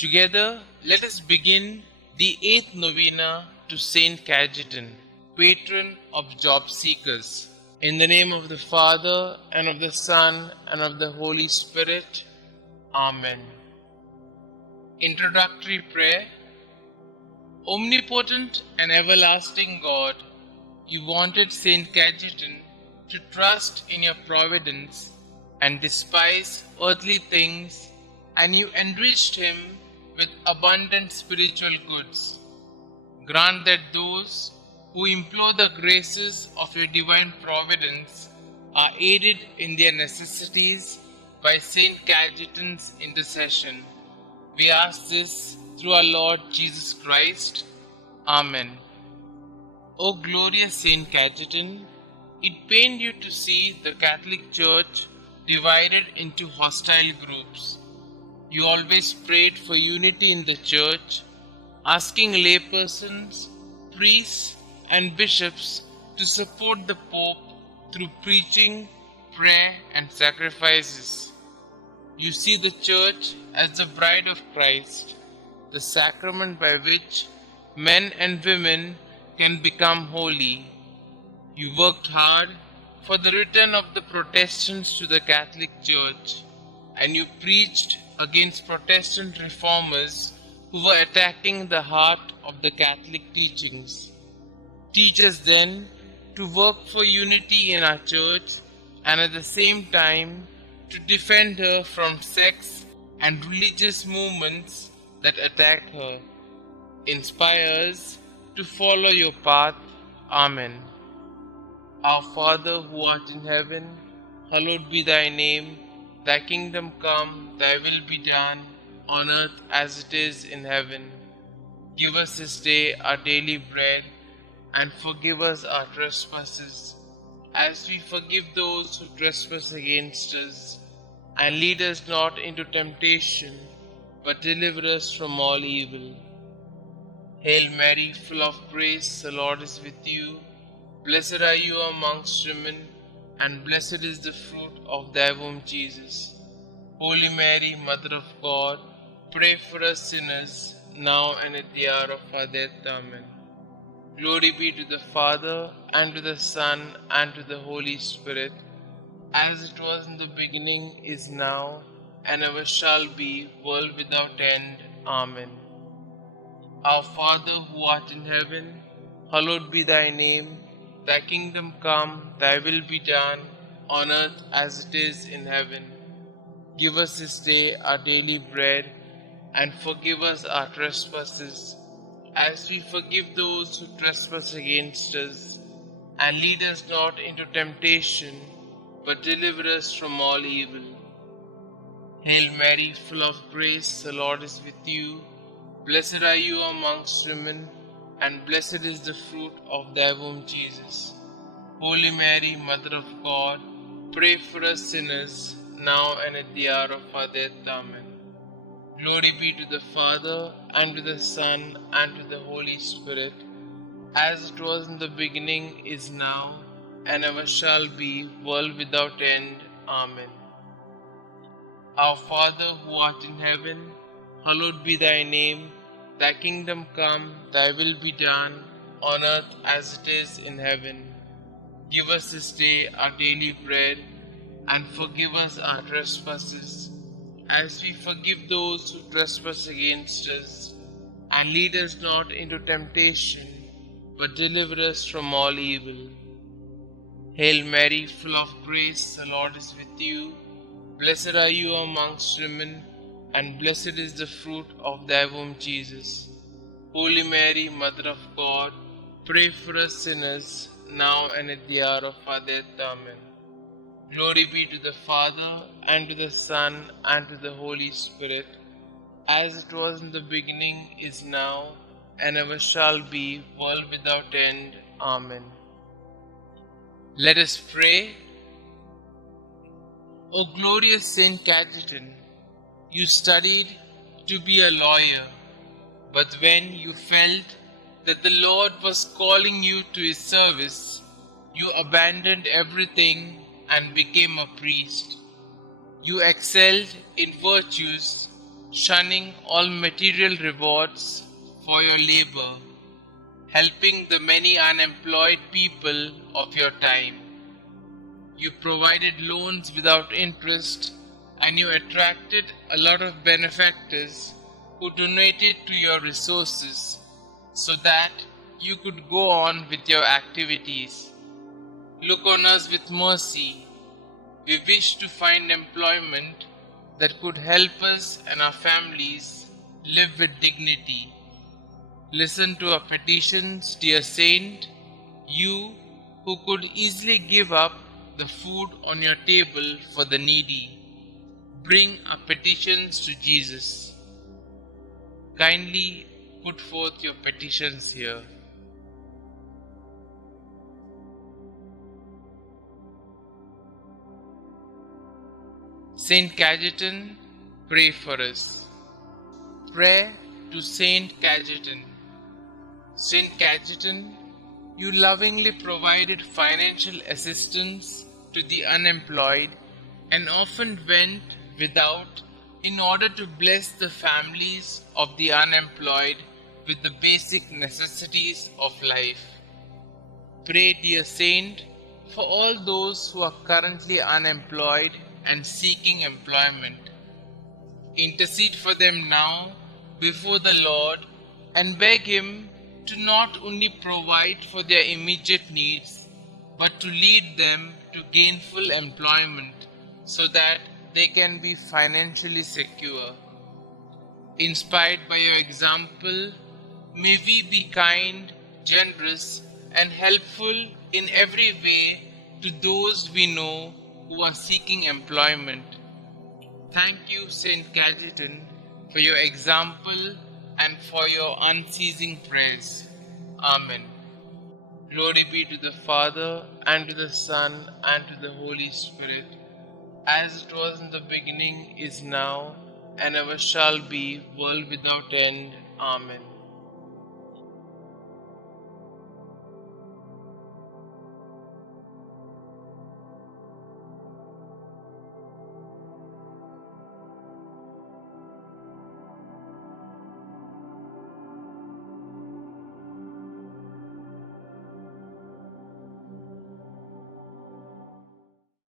Together, let us begin the 8th Novena to St Cajetan, patron of job seekers. In the name of the Father, and of the Son, and of the Holy Spirit. Amen. Introductory Prayer. Omnipotent and everlasting God, you wanted St Cajetan to trust in your providence and despise earthly things, and you enriched him with abundant spiritual goods. Grant that those who implore the graces of your divine providence are aided in their necessities by St Cajetan's intercession. We ask this through our Lord Jesus Christ. Amen. O glorious St Cajetan, it pained you to see the Catholic Church divided into hostile groups. You always prayed for unity in the Church, asking laypersons, priests, and bishops to support the Pope through preaching, prayer, and sacrifices. You see the Church as the bride of Christ, the sacrament by which men and women can become holy. You worked hard for the return of the Protestants to the Catholic Church, and you preached against Protestant reformers who were attacking the heart of the Catholic teachings. Teach us then to work for unity in our Church and at the same time to defend her from sects and religious movements that attack her. Inspire us to follow your path. Amen. Our Father who art in heaven, hallowed be thy name. Thy kingdom come, thy will be done, on earth as it is in heaven. Give us this day our daily bread, and forgive us our trespasses, as we forgive those who trespass against us. And lead us not into temptation, but deliver us from all evil. Hail Mary, full of grace, the Lord is with you. Blessed are you amongst women, and blessed is the fruit of thy womb, Jesus. Holy Mary, Mother of God, pray for us sinners, now and at the hour of our death. Amen. Glory be to the Father, and to the Son, and to the Holy Spirit, as it was in the beginning, is now, and ever shall be, world without end. Amen. Our Father who art in heaven, hallowed be thy name. Thy kingdom come, thy will be done, on earth as it is in heaven. Give us this day our daily bread, and forgive us our trespasses, as we forgive those who trespass against us. And lead us not into temptation, but deliver us from all evil. Hail Mary, full of grace, the Lord is with you. Blessed are you amongst women, and blessed is the fruit of thy womb, Jesus. Holy Mary, Mother of God, pray for us sinners, now and at the hour of our death. Amen. Glory be to the Father, and to the Son, and to the Holy Spirit, as it was in the beginning, is now, and ever shall be, world without end. Amen. Our Father who art in heaven, hallowed be thy name. Thy kingdom come, thy will be done, on earth as it is in heaven. Give us this day our daily bread, and forgive us our trespasses, as we forgive those who trespass against us. And lead us not into temptation, but deliver us from all evil. Hail Mary, full of grace, the Lord is with you. Blessed are you amongst women, and blessed is the fruit of thy womb, Jesus. Holy Mary, Mother of God, pray for us sinners, now and at the hour of our death. Amen. Glory be to the Father, and to the Son, and to the Holy Spirit, as it was in the beginning, is now, and ever shall be, world without end. Amen. Let us pray. O glorious St Cajetan, you studied to be a lawyer, but when you felt that the Lord was calling you to his service, you abandoned everything and became a priest. You excelled in virtues, shunning all material rewards for your labor, helping the many unemployed people of your time. You provided loans without interest, and you attracted a lot of benefactors who donated to your resources so that you could go on with your activities. Look on us with mercy. We wish to find employment that could help us and our families live with dignity. Listen to our petitions, dear Saint, you who could easily give up the food on your table for the needy. Bring our petitions to Jesus. Kindly put forth your petitions here. St Cajetan, pray for us. Prayer to St Cajetan. St Cajetan, you lovingly provided financial assistance to the unemployed and often went without in order to bless the families of the unemployed with the basic necessities of life. Pray, dear Saint, for all those who are currently unemployed and seeking employment. Intercede for them now before the Lord and beg Him to not only provide for their immediate needs, but to lead them to gainful employment so that they can be financially secure. Inspired by your example, may we be kind, generous, and helpful in every way to those we know who are seeking employment. Thank you, St. Cajetan, for your example and for your unceasing prayers. Amen. Glory be to the Father, and to the Son, and to the Holy Spirit, as it was in the beginning, is now, and ever shall be, world without end. Amen.